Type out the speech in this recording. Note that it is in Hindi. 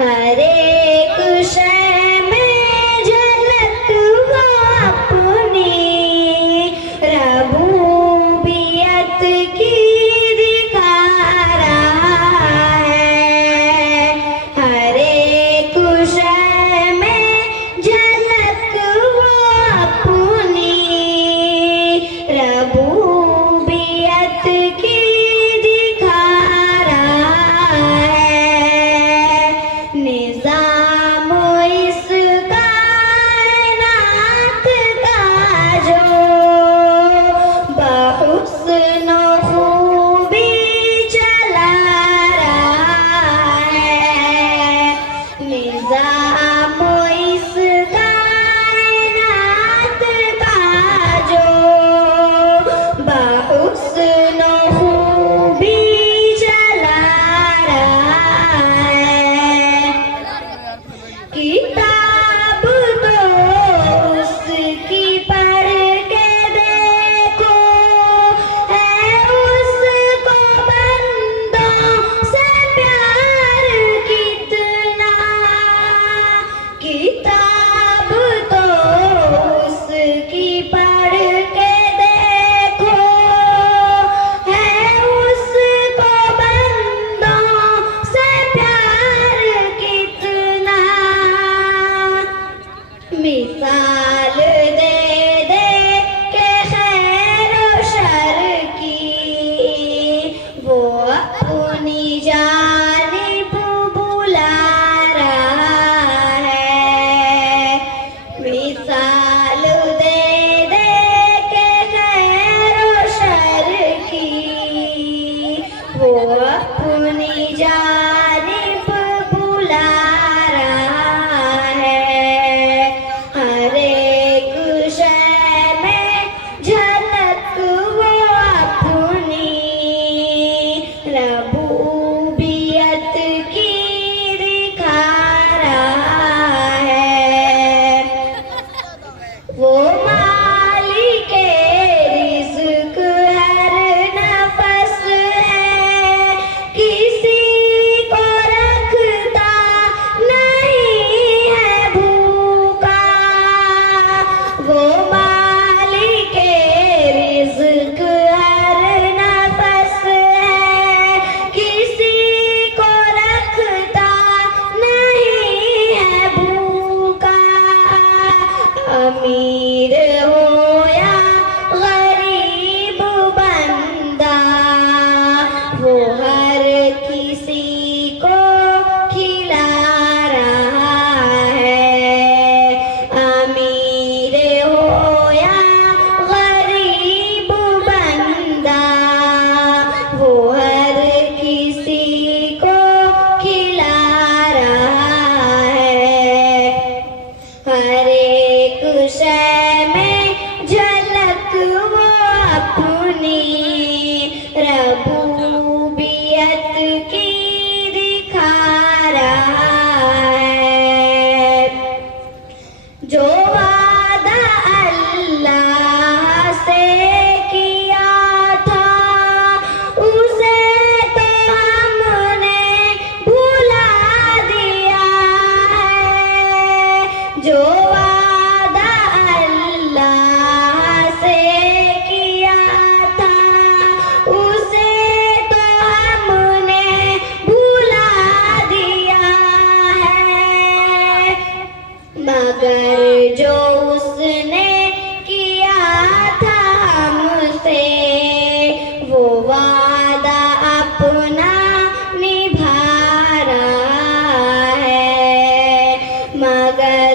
हर एक शय में झलक वो अपनी रबूबियत की दिखा रहा है। हर एक शय में झलक वो अपनी रबूबियत की दिखा रहा है। निज़ाम इस कायनात का जो बहुस्न खूबी चला रहा है। निज़ाम इस कायनात का जो बहुस्न खूबी चला रहा है। किताब तो उसकी पढ़ के देखो, है उसको बंदों से प्यार कितना। किताब तो उसकी पढ़ के देखो, है उसको बंदों से प्यार कितना। मिसाल दे दे के खैर और शर की वो अपनी जानिब बुला रहा है। मिसाल दे दे के खैर और शर की वो अपनी जानिब बुला रहा है। हर एक शय में झलक वो अपनी रबूबियत की दिखा रहा है। वो मालिके रिज़्क़ हर नफस है, किसी को रखता नहीं है भूखा। वो मालिके रिज़्क़ हर नफस है, किसी को रखता नहीं है भूखा। अमीर हो या गरीब बंदा, वो हर किसी को खिला रहा है। अमीर हो या गरीब बंदा, वो हर किसी को खिला रहा है। हर एक शय में झलक वो अपनी रबूबियत की दिखा रहा है। जो वादा अल्लाह से किया था, उसे तो हमने भुला दिया है। जो वादा अल्लाह से किया था, उसे तो हमने भुला दिया है। मगर जो उसने किया था हमसे, वो वादा अपना निभा रहा है। मगर